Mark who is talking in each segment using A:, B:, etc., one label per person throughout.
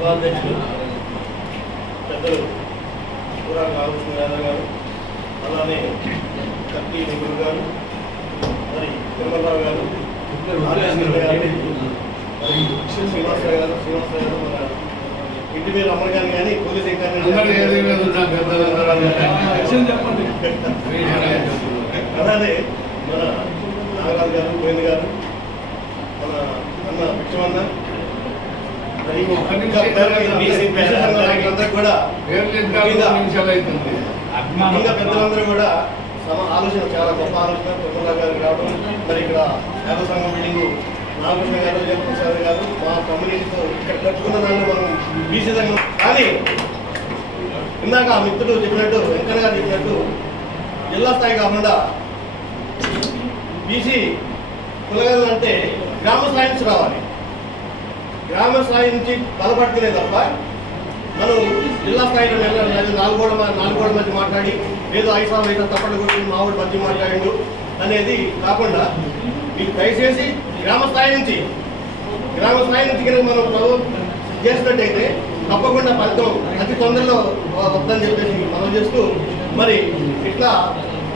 A: సభాధ్యక్షులు పెద్దలు పూరా రామకృష్ణ యాదవ్ గారు అలానే కత్తి నిగురు గారు మరి తిరుమలరావు గారు మరి శ్రీనివాసరావు గారు శ్రీనివాసరావు గారు మన ఇంటి మీద అమర్ గారు కానీ చెప్పండి. అలానే మన నాగరాజు గారు గోవింద్ గారు మన అన్న విక్షమన్న మరి
B: ఒక్క నిమిషం
A: ఇంకా పేరు-
B: బీసీ
A: బీసీ సంఘ నాయకులందరూ కూడా
B: పేర్లు అవుతుంది
A: పెద్దలందరూ కూడా సమ ఆలోచన చాలా గొప్ప ఆలోచన తొమ్మిది గారు రావడం మరి ఇక్కడ యాదవ సంఘం బిల్డింగ్ నాగకృష్ణ గారు జయప్రసాద్ గారు మా కమ్యూనిటీతో ఇక్కడ కట్టుకున్న దాన్ని మనం బీసీ సంఘం కానీ ఇందాక ఆ మిత్రుడు చెప్పినట్టు వెంకన్న గారు చెప్పినట్టు జిల్లా స్థాయి కాకుండా బీసీ కులగలు అంటే గ్రామ స్థాయి నుంచి రావాలి. గ్రామ స్థాయి నుంచి బలపడుతున్నాయి తప్ప మనం జిల్లా స్థాయిలో వెళ్ళాలి నాలుగు గోడ నాలుగు మధ్య మాట్లాడి ఏదో ఐదు సార్లు అయితే తప్పట్లు కొట్టి మావాడు మధ్య మాట్లాడిండు అనేది కాకుండా మీకు దయచేసి గ్రామ స్థాయి నుంచి గ్రామ స్థాయి నుంచి కనుక మనం చదువు చేసినట్టయితే తప్పకుండా ఫలితం అతి తొందరలో వద్దని చెప్పేసి మనం చేస్తూ మరి ఇట్లా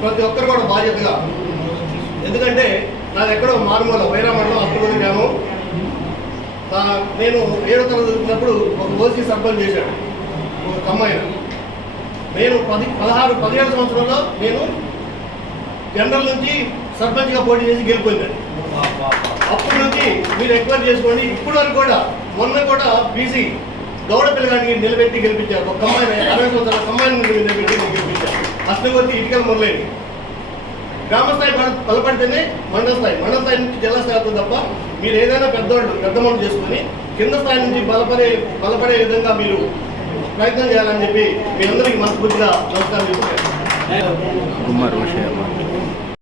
A: ప్రతి ఒక్కరు కూడా బాధ్యతగా. ఎందుకంటే నాది ఎక్కడో మారుమూల వైరామండలం అప్పుడు గ్రామం. నేను ఏడో తరగతి చదువుకున్నప్పుడు ఒక ఓసీ సర్పంచ్ చేశాడు. ఒక కమ్మాయి నేను పది పదహారు పదిహేడు సంవత్సరంలో నేను జనరల్ నుంచి సర్పంచ్గా పోటీ చేసి గెలిపోయిందండి అప్పటి నుంచి మీరు ఎంక్వైరీ చేసుకోండి. ఇప్పుడు వరకు కూడా మొన్న కూడా బీసీ గౌడ పిల్లగాడికి నిలబెట్టి గెలిపించారు. ఒక అమ్మాయిని అరవై సంవత్సరాల అమ్మాయిని నిలబెట్టి గెలిపించారు. అష్టగొత్తి ఇటుకలు మొదలైంది. గ్రామ స్థాయి బలపడితేనే మండల స్థాయి. మండల స్థాయి నుంచి జిల్లా స్థాయి అవుతుంది తప్ప మీరు ఏదైనా పెద్దవాళ్ళు పెద్ద మనం చేసుకొని కింద స్థాయి నుంచి బలపడే బలపడే విధంగా మీరు ప్రయత్నం చేయాలని చెప్పి మీ అందరికీ మనస్ఫూర్తిగా నమస్కారం చెప్తున్నాను.